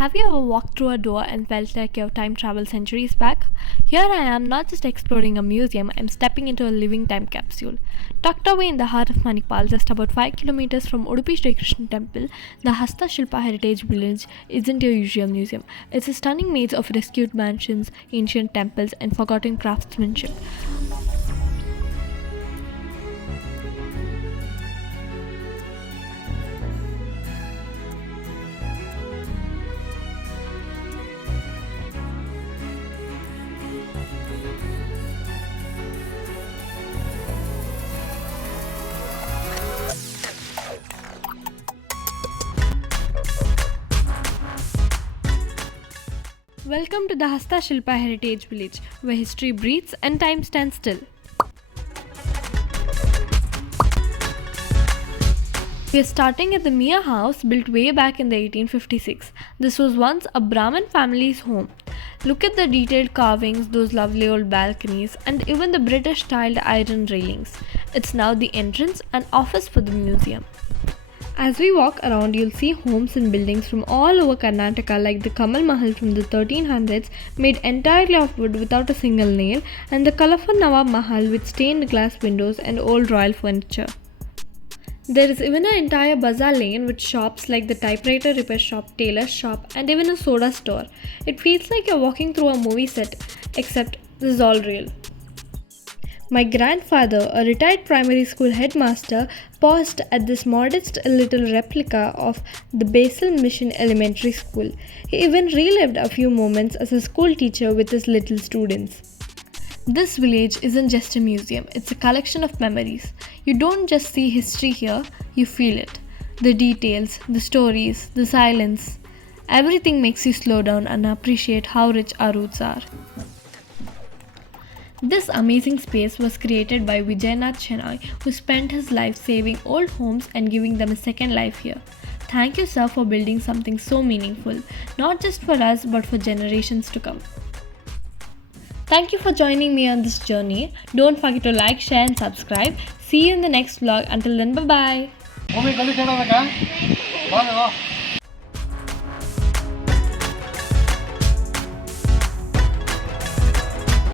Have you ever walked through a door and felt like your time traveled centuries back? Here I am, not just exploring a museum, I'm stepping into a living time capsule. Tucked away in the heart of Manipal, just about 5 kilometers from Udupi Sri Krishna Temple, the Hasta Shilpa Heritage Village isn't your usual museum. It's a stunning maze of rescued mansions, ancient temples, and forgotten craftsmanship. Welcome to the Hasta Shilpa Heritage Village, where history breathes and time stands still. We are starting at the Mia house, built way back in the 1856. This was once a Brahmin family's home. Look at the detailed carvings, those lovely old balconies, and even the British styled iron railings. It's now the entrance and office for the museum. As we walk around, you'll see homes and buildings from all over Karnataka, like the Kamal Mahal from the 1300s, made entirely of wood without a single nail, and the colorful Nawab Mahal with stained glass windows and old royal furniture. There is even an entire bazaar lane with shops like the typewriter repair shop, tailor shop, and even a soda store. It feels like you're walking through a movie set, except this is all real. My grandfather, a retired primary school headmaster, paused at this modest little replica of the Basil Mission Elementary School. He even relived a few moments as a school teacher with his little students. This village isn't just a museum, it's a collection of memories. You don't just see history here, you feel it. The details, the stories, the silence. Everything makes you slow down and appreciate how rich our roots are. This amazing space was created by Vijayanath Chennai, who spent his life saving old homes and giving them a second life here. Thank you, sir, for building something so meaningful, not just for us but for generations to come. Thank you for joining me on this journey. Don't forget to like, share and subscribe. See you in the next vlog. Until then, bye-bye.